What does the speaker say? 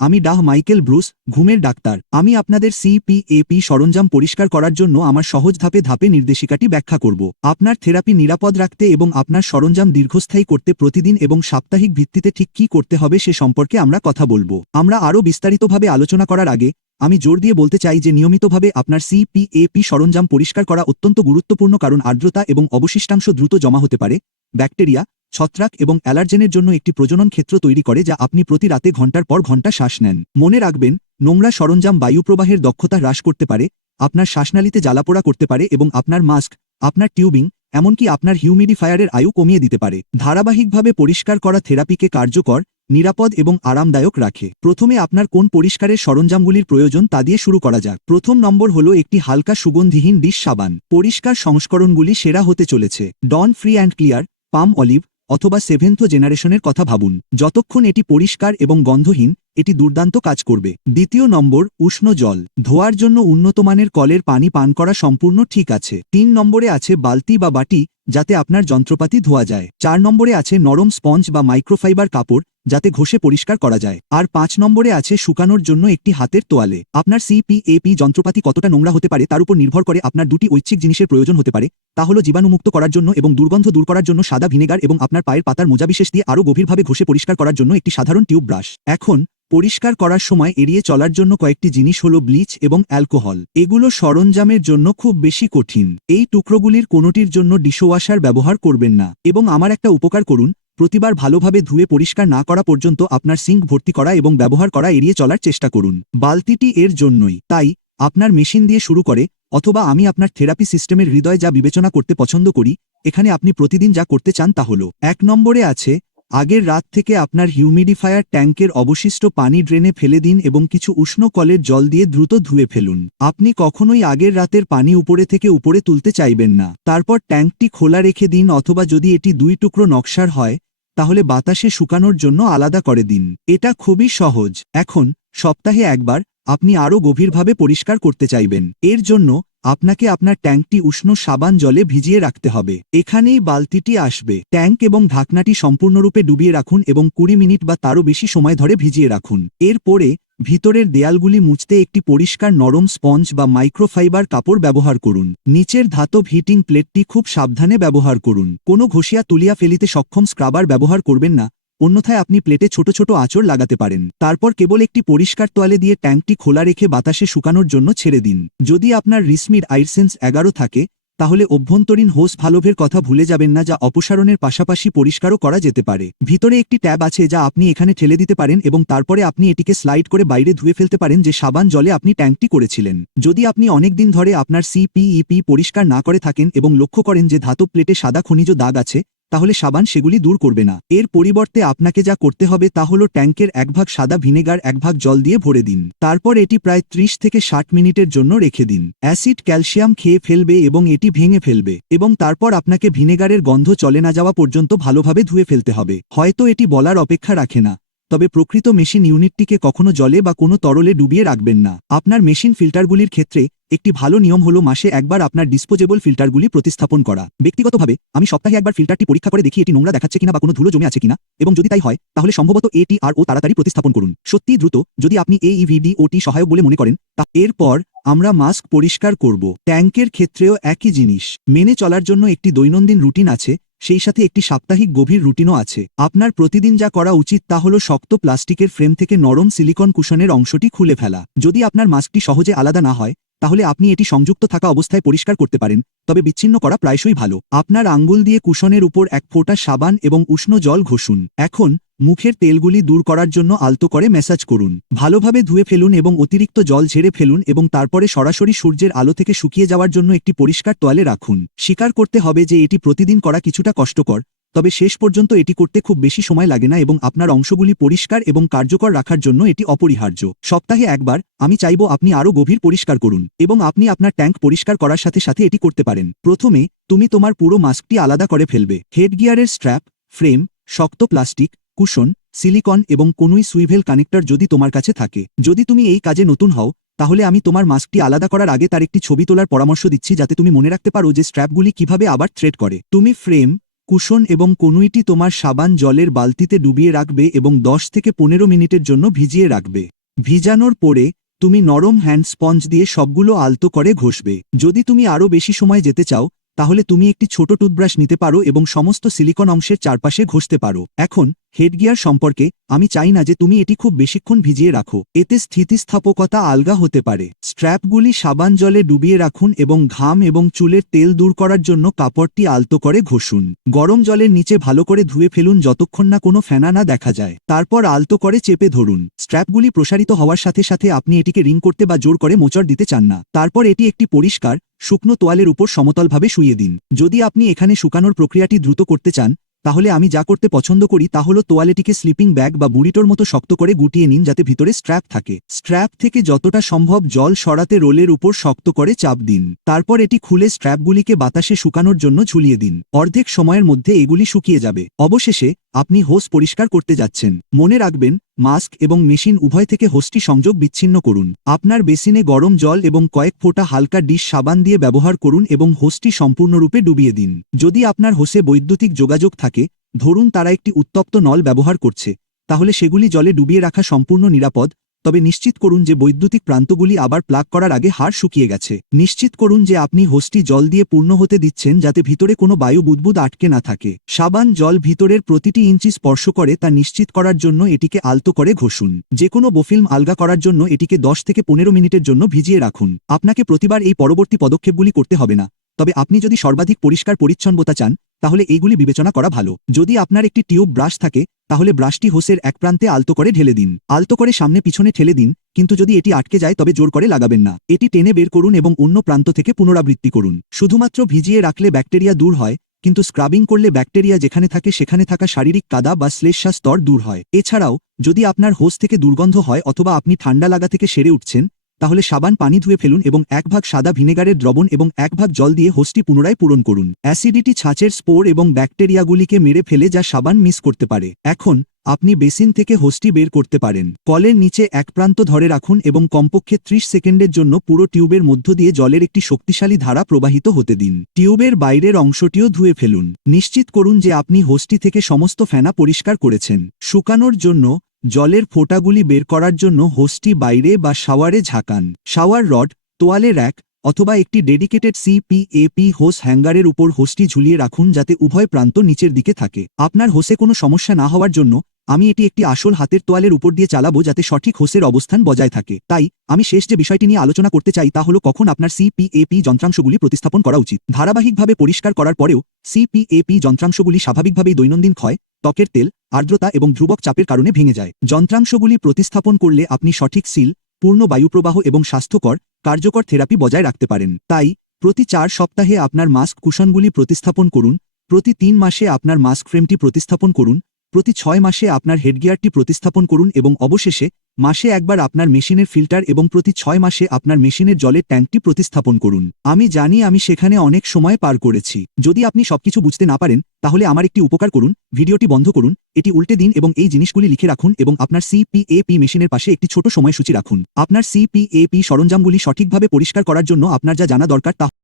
আমি ডাহ Michael Bruce, ঘুমের doctor. আমি আপনাদের সিপিএপি সরঞ্জাম পরিষ্কার করার জন্য আমার সহজ ধাপে ধাপে নির্দেশিকাটি ব্যাখ্যা করব। আপনার থেরাপি নিরাপদ রাখতে এবং আপনার সরঞ্জাম দীর্ঘস্থায়ী করতে প্রতিদিন এবং সাপ্তাহিক ভিত্তিতে ঠিক কী করতে হবে সে সম্পর্কে আমরা কথা বলবো। আমরা আরও বিস্তারিতভাবে আলোচনা করার আগে আমি জোর দিয়ে বলতে চাই যে নিয়মিতভাবে আপনার সিপিএপি সরঞ্জাম পরিষ্কার করা অত্যন্ত গুরুত্বপূর্ণ, কারণ আর্দ্রতা এবং অবশিষ্টাংশ দ্রুত জমা হতে পারে, ব্যাকটেরিয়া, ছত্রাক এবং অ্যালার্জেনের জন্য একটি প্রজনন ক্ষেত্র তৈরি করে যা আপনি প্রতি রাতে ঘন্টার পর ঘন্টা শ্বাস নেন। মনে রাখবেন, নোংরা সরঞ্জাম বায়ুপ্রবাহের দক্ষতা হ্রাস করতে পারে, আপনার শ্বাসনালীতে জ্বালাপোড়া করতে পারে এবং আপনার মাস্ক, আপনার টিউবিং, এমনকি আপনার হিউমিডিফায়ারের আয়ু কমিয়ে দিতে পারে। ধারাবাহিকভাবে পরিষ্কার করা থেরাপিকে কার্যকর, নিরাপদ এবং আরামদায়ক রাখে। প্রথমে আপনার কোন পরিষ্কারের সরঞ্জামগুলির প্রয়োজন তা দিয়ে শুরু করা যাক। প্রথম নম্বর হলো একটি হালকা সুগন্ধিহীন ডিশ সাবান। পরিষ্কার সংস্করণগুলি সেরা হতে চলেছে। Dawn free and clear, Palmolive অথবা সেভেন্থ জেনারেশনের কথা ভাবুন। যতক্ষণ এটি পরিষ্কার এবং গন্ধহীন, এটি দুর্দান্ত কাজ করবে। দ্বিতীয় নম্বর, উষ্ণ জল। ধোয়ার জন্য উন্নতমানের কলের পানি পান করা সম্পূর্ণ ঠিক আছে। 3 নম্বরে আছে বালতি বা বাটি, যাতে আপনার যন্ত্রপাতি ধোয়া যায়। 4 নম্বরে আছে নরম স্পঞ্জ বা মাইক্রোফাইবার কাপড়, যাতে ঘষে পরিষ্কার করা যায়। আর 5 নম্বরে আছে শুকানোর জন্য একটি হাতের তোয়ালে। আপনার সিপিএপি যন্ত্রপাতি কতটা নোংরা হতে পারে তার উপর নির্ভর করে আপনার দুটি ঐচ্ছিক জিনিসের প্রয়োজন হতে পারে। তা হলো জীবাণুমুক্ত করার জন্য এবং দুর্গন্ধ দূর করার জন্য সাদা ভিনেগার, এবং আপনার পায়ের পাতার মোজা বিশেষ দিয়ে আরও গভীরভাবে ঘষে পরিষ্কার করার জন্য একটি সাধারণ টিউব ব্রাশ। এখন পরিষ্কার করার সময় এড়িয়ে চলার জন্য কয়েকটি জিনিস হলো ব্লিচ এবং অ্যালকোহল। এগুলো সরঞ্জামের জন্য খুব বেশি কঠিন। এই টুকরোগুলির কোনোটির জন্য ডিশওয়াশার ব্যবহার করবেন না। এবং আমার একটা উপকার করুন, প্রতিবার ভালোভাবে ধুয়ে পরিষ্কার না করা পর্যন্ত আপনার সিঙ্ক ভর্তি করা এবং ব্যবহার করা এড়িয়ে চলার চেষ্টা করুন। বালতিটি এর জন্যই। তাই আপনার মেশিন দিয়ে শুরু করে, অথবা আমি আপনার থেরাপি সিস্টেমের হৃদয় যা বিবেচনা করতে পছন্দ করি, এখানে আপনি প্রতিদিন যা করতে চান তা হলো। 1 নম্বরে আছে, আগের রাত থেকে আপনার হিউমিডিফায়ার ট্যাঙ্কের অবশিষ্ট পানি ড্রেনে ফেলে দিন এবং কিছু উষ্ণ কলের জল দিয়ে দ্রুত ধুয়ে ফেলুন। আপনি কখনোই আগের রাতের পানি উপরে থেকে উপরে তুলতে চাইবেন না। তারপর ট্যাঙ্কটি খোলা রেখে দিন, অথবা যদি এটি 2 টুকরো নকশার হয় তাহলে বাতাসে শুকানোর জন্য আলাদা করে দিন। এটা খুবই সহজ। এখন সপ্তাহে একবার আপনি আরও গভীরভাবে পরিষ্কার করতে চাইবেন। এর জন্য আপনাকে আপনার ট্যাঙ্কটি উষ্ণ সাবান জলে ভিজিয়ে রাখতে হবে। এখানেই বালতিটি আসবে। ট্যাঙ্ক এবং ঢাকনাটি সম্পূর্ণরূপে ডুবিয়ে রাখুন এবং 20 মিনিট বা তারও বেশি সময় ধরে ভিজিয়ে রাখুন। এরপরে ভিতরের দেয়ালগুলি মুছতে একটি পরিষ্কার নরম স্পঞ্জ বা মাইক্রোফাইবার কাপড় ব্যবহার করুন। নিচের ধাতব হিটিং প্লেটটি খুব সাবধানে ব্যবহার করুন। কোনো ঘষিয়া তুলিয়া ফেলিতে সক্ষম স্ক্রাবার ব্যবহার করবেন না, অন্যথায় আপনি প্লেটে ছোট ছোট আঁচড় লাগাতে পারেন। তারপর কেবল একটি পরিষ্কার তোয়ালে দিয়ে ট্যাঙ্কটি খোলা রেখে বাতাসে শুকানোর জন্য ছেড়ে দিন। যদি আপনার রিসমিড আইরসেন্স 11 থাকে তাহলে অভ্যন্তরীণ হোস ভালভের কথা ভুলে যাবেন না, যা অপসারণের পাশাপাশি পরিষ্কারও করা যেতে পারে। ভিতরে একটি ট্যাব আছে যা আপনি এখানে ঠেলে দিতে পারেন এবং তারপরে আপনি এটিকে স্লাইড করে বাইরে ধুয়ে ফেলতে পারেন যে সাবান জলে আপনি ট্যাঙ্কটি করেছিলেন। যদি আপনি অনেকদিন ধরে আপনার সিপিইপি পরিষ্কার না করে থাকেন এবং লক্ষ্য করেন যে ধাতব প্লেটে সাদা খনিজ দাগ আছে, তাহলে সাবান সেগুলি দূর করবে না। এর পরিবর্তে আপনাকে যা করতে হবে তা হলো ট্যাঙ্কের 1 ভাগ সাদা ভিনেগার 1 ভাগ জল দিয়ে ভরে দিন। তারপর এটি প্রায় 30 থেকে 60 মিনিটের জন্য রেখে দিন। অ্যাসিড ক্যালসিয়াম খেয়ে ফেলবে এবং এটি ভেঙে ফেলবে, এবং তারপর আপনাকে ভিনেগারের গন্ধ চলে না যাওয়া পর্যন্ত ভালোভাবে ধুয়ে ফেলতে হবে। হয়তো এটি বলার অপেক্ষা রাখে না, তবে প্রকৃত মেশিন ইউনিটটিকে কখনো জলে বা কোনো তরলে ডুবিয়ে রাখবেন না। আপনার মেশিন ফিল্টারগুলির ক্ষেত্রে একটি ভালো নিয়ম হলো মাসে একবার আপনার ডিসপোজেবল ফিল্টারগুলি প্রতিস্থাপন করা। ব্যক্তিগতভাবে আমি সপ্তাহে একবার ফিল্টারটি পরীক্ষা করে দেখি এটি নোংরা দেখাচ্ছে কিনা বা কোনো ধুলো জমে আছে কিনা, এবং যদি তাই হয় তাহলে সম্ভবত এটিআরও তাড়াতাড়ি প্রতিস্থাপন করুন। সত্যিই দ্রুত যদি আপনি এইভিডিওটি সহায়ক বলে মনে করেন। এরপর আমরা মাস্ক পরিষ্কার করব। ট্যাঙ্কের ক্ষেত্রেও একই জিনিস মেনে চলার জন্য একটি দৈনন্দিন রুটিন আছে, সেই সাথে একটি সাপ্তাহিক গভীর রুটিনও আছে। আপনার প্রতিদিন যা করা উচিত তা হলো শক্ত প্লাস্টিকের ফ্রেম থেকে নরম সিলিকন কুশনের অংশটি খুলে ফেলা। যদি আপনার মাস্কটি সহজে আলাদা না হয় তাহলে আপনি এটি সংযুক্ত থাকা অবস্থায় পরিষ্কার করতে পারেন, তবে বিচ্ছিন্ন করা প্রায়শই ভালো। আপনার আঙ্গুল দিয়ে কুশনের উপর 1 ফোঁটা সাবান এবং উষ্ণ জল ঘষুন। এখন মুখের তেলগুলি দূর করার জন্য আলতো করে ম্যাসাজ করুন। ভালোভাবে ধুয়ে ফেলুন এবং অতিরিক্ত জল ঝেড়ে ফেলুন, এবং তারপরে সরাসরি সূর্যের আলো থেকে শুকিয়ে যাওয়ার জন্য একটি পরিষ্কার তোয়ালে রাখুন। স্বীকার করতে হবে যে এটি প্রতিদিন করা কিছুটা কষ্টকর, তবে শেষ পর্যন্ত এটি করতে খুব বেশি সময় লাগে না এবং আপনার অংশগুলি পরিষ্কার এবং কার্যকর রাখার জন্য এটি অপরিহার্য। সপ্তাহে একবার আমি চাইব আপনি আরও গভীর পরিষ্কার করুন, এবং আপনি আপনার ট্যাঙ্ক পরিষ্কার করার সাথে সাথে এটি করতে পারেন। প্রথমে তুমি তোমার পুরো মাস্কটি আলাদা করে ফেলবে। হেডগিয়ারের স্ট্র্যাপ, ফ্রেম, শক্ত প্লাস্টিক, কুশন, সিলিকন এবং কোনোই সুইভেল কানেক্টর যদি তোমার কাছে থাকে। যদি তুমি এই কাজে নতুন হও তাহলে আমি তোমার মাস্কটি আলাদা করার আগে তার একটি ছবি তোলার পরামর্শ দিচ্ছি, যাতে তুমি মনে রাখতে পারো যে স্ট্র্যাপগুলি কিভাবে আবার থ্রেড করে। তুমি ফ্রেম, কুশন এবং কনুইটি তোমার সাবান জলের বালতিতে ডুবিয়ে রাখবে এবং 10 থেকে 15 মিনিটের জন্য ভিজিয়ে রাখবে। ভিজানোর পরে তুমি নরম হ্যান্ড স্পঞ্জ দিয়ে সবগুলো আলতো করে ঘষবে। যদি তুমি আরও বেশি সময় যেতে চাও তাহলে তুমি একটি ছোট টুথব্রাশ নিতে পারো এবং সমস্ত সিলিকন অংশের চারপাশে ঘষতে পারো। এখন হেডগিয়ার সম্পর্কে আমি চাই না যে তুমি এটি খুব বেশিক্ষণ ভিজিয়ে রাখো, এতে স্থিতিস্থাপকতা আলগা হতে পারে। স্ট্র্যাপগুলি সাবান জলে ডুবিয়ে রাখুন এবং ঘাম এবং চুলের তেল দূর করার জন্য কাপড়টি আলতো করে ঘষুন। গরম জলের নিচে ভালো করে ধুয়ে ফেলুন যতক্ষণ না কোনো ফেনা না দেখা যায়। তারপর আলতো করে চেপে ধরুন। স্ট্র্যাপগুলি প্রসারিত হওয়ার সাথে সাথে আপনি এটিকে রিং করতে বা জোর করে মোচড় দিতে চান না। তারপর এটি একটি পরিষ্কার শুকনো তোয়ালের উপর সমতলভাবে শুইয়ে দিন। যদি আপনি এখানে শুকানোর প্রক্রিয়াটি দ্রুত করতে চান তাহলে আমি যা করতে পছন্দ করি তা হলো তোয়ালেটিকে স্লিপিং ব্যাগ বা বুরিটোর মতো শক্ত করে গুটিয়ে নিন যাতে ভিতরে স্ট্র্যাপ থাকে। স্ট্র্যাপ থেকে যতটা সম্ভব জল সরাতে রোলের উপর শক্ত করে চাপ দিন। তারপর এটি খুলে স্ট্র্যাপগুলিকে বাতাসে শুকানোর জন্য ঝুলিয়ে দিন। অর্ধেক সময়ের মধ্যে এগুলি শুকিয়ে যাবে। অবশেষে আপনি হোস পরিষ্কার করতে যাচ্ছেন। মনে রাখবেন, মাস্ক এবং মেশিন উভয় থেকে হোসটি সংযোগ বিচ্ছিন্ন করুন। আপনার বেসিনে গরম জল এবং কয়েক ফোঁটা হালকা ডিশ সাবান দিয়ে ব্যবহার করুন এবং হোসটি সম্পূর্ণরূপে ডুবিয়ে দিন। যদি আপনার হোসে বৈদ্যুতিক যোগাযোগ থাকে, ধরুন তারা একটি উত্তপ্ত নল ব্যবহার করছে, তাহলে সেগুলি জলে ডুবিয়ে রাখা সম্পূর্ণ নিরাপদ। তবে নিশ্চিত করুন যে বৈদ্যুতিক প্রান্তগুলি আবার প্লাগ করার আগে হাড় শুকিয়ে গেছে। নিশ্চিত করুন যে আপনি হোসটি জল দিয়ে পূর্ণ হতে দিচ্ছেন যাতে ভিতরে কোনো বায়ু বুদবুদ আটকে না থাকে। সাবান জল ভিতরের প্রতিটি ইঞ্চি স্পর্শ করে তা নিশ্চিত করার জন্য এটিকে আলতো করে ঘষুন। যে কোনো বোফিল্ম আলগা করার জন্য এটিকে 10 থেকে 15 মিনিটের জন্য ভিজিয়ে রাখুন। আপনাকে প্রতিবার এই পরবর্তী পদক্ষেপগুলি করতে হবে না, তবে আপনি যদি সর্বাধিক পরিষ্কার পরিচ্ছন্নতা চান তাহলে এইগুলি বিবেচনা করা ভালো। যদি আপনার একটি টিউব ব্রাশ থাকে তাহলে ব্রাশটি হোসের এক প্রান্তে আলতো করে ঢেলে দিন। আলতো করে সামনে পিছনে ঠেলে দিন, কিন্তু যদি এটি আটকে যায় তবে জোর করে লাগাবেন না। এটি টেনে বের করুন এবং অন্য প্রান্ত থেকে পুনরাবৃত্তি করুন। শুধুমাত্র ভিজিয়ে রাখলে ব্যাকটেরিয়া দূর হয়, কিন্তু স্ক্রাবিং করলে ব্যাকটেরিয়া যেখানে থাকে সেখানে থাকা শারীরিক কাদা বা শ্লেষ্মা স্তর দূর হয়। এছাড়াও যদি আপনার হোস থেকে দুর্গন্ধ হয় অথবা আপনি ঠান্ডা লাগা থেকে সেরে উঠছেন তাহলে সাবান পানি ধুয়ে ফেলুন এবং 1 ভাগ সাদা ভিনেগারের দ্রবণ এবং 1 ভাগ জল দিয়ে হোসটি পুনরায় পূরণ করুন। অ্যাসিডিটি ছাঁচের স্পোর এবং ব্যাকটেরিয়াগুলিকে মেরে ফেলে যা সাবান মিস করতে পারে। এখন আপনি বেসিন থেকে হোসটি বের করতে পারেন। কলের নিচে এক প্রান্ত ধরে রাখুন এবং কমপক্ষে 30 সেকেন্ডের জন্য পুরো টিউবের মধ্য দিয়ে জলের একটি শক্তিশালী ধারা প্রবাহিত হতে দিন। টিউবের বাইরের অংশটিও ধুয়ে ফেলুন। নিশ্চিত করুন যে আপনি হোসটি থেকে সমস্ত ফেনা পরিষ্কার করেছেন। শুকানোর জন্য জলের ফোঁটাগুলি বের করার জন্য হোসটি বাইরে বা শাওয়ারে ঝাঁকান। শাওয়ার রড, তোয়ালে র্যাক অথবা একটি ডেডিকেটেড সিপিএপি হোস হ্যাঙ্গারের উপর হোসটি ঝুলিয়ে রাখুন যাতে উভয় প্রান্ত নিচের দিকে থাকে। আপনার হোসে কোনো সমস্যা না হওয়ার জন্য আমি এটি একটি আসল হাতের তোয়ালের উপর দিয়ে চালাবো যাতে সঠিক হোসের অবস্থান বজায় থাকে। তাই আমি শেষ যে বিষয়টি নিয়ে আলোচনা করতে চাই তা হলো কখন আপনার সিপিএপি যন্ত্রাংশগুলি প্রতিস্থাপন করা উচিত। ধারাবাহিকভাবে পরিষ্কার করার পরেও সিপিএপি যন্ত্রাংশগুলি স্বাভাবিকভাবেই দৈনন্দিন ক্ষয়, ত্বকের তেল, আর্দ্রতা এবং ধ্রুবক চাপের কারণে ভেঙে যায়। যন্ত্রাংশগুলি প্রতিস্থাপন করলে আপনি সঠিক সিল, পূর্ণ বায়ুপ্রবাহ এবং স্বাস্থ্যকর কার্যকর থেরাপি বজায় রাখতে পারেন। তাই প্রতি 4 সপ্তাহে আপনার মাস্ক কুশনগুলি প্রতিস্থাপন করুন, প্রতি 3 মাসে আপনার মাস্ক ফ্রেমটি প্রতিস্থাপন করুন, প্রতি 6 মাসে আপনার হেডগিয়ারটি প্রতিস্থাপন করুন এবং অবশেষে মাসে একবার আপনার মেশিনের ফিল্টার এবং প্রতি 6 মাসে আপনার মেশিনের জলের ট্যাঙ্কটি প্রতিস্থাপন করুন। আমি জানি আমি সেখানে অনেক সময় পার করেছি। যদি আপনি সবকিছু বুঝতে না পারেন তাহলে আমার একটি উপকার করুন, ভিডিওটি বন্ধ করুন, এটি উল্টে দিন এবং এই জিনিসগুলি লিখে রাখুন এবং আপনার সিপিএপি মেশিনের পাশে একটি ছোট সময়সূচি রাখুন। আপনার সিপিএপি সরঞ্জামগুলি সঠিকভাবে পরিষ্কার করার জন্য আপনার যা জানা দরকার তা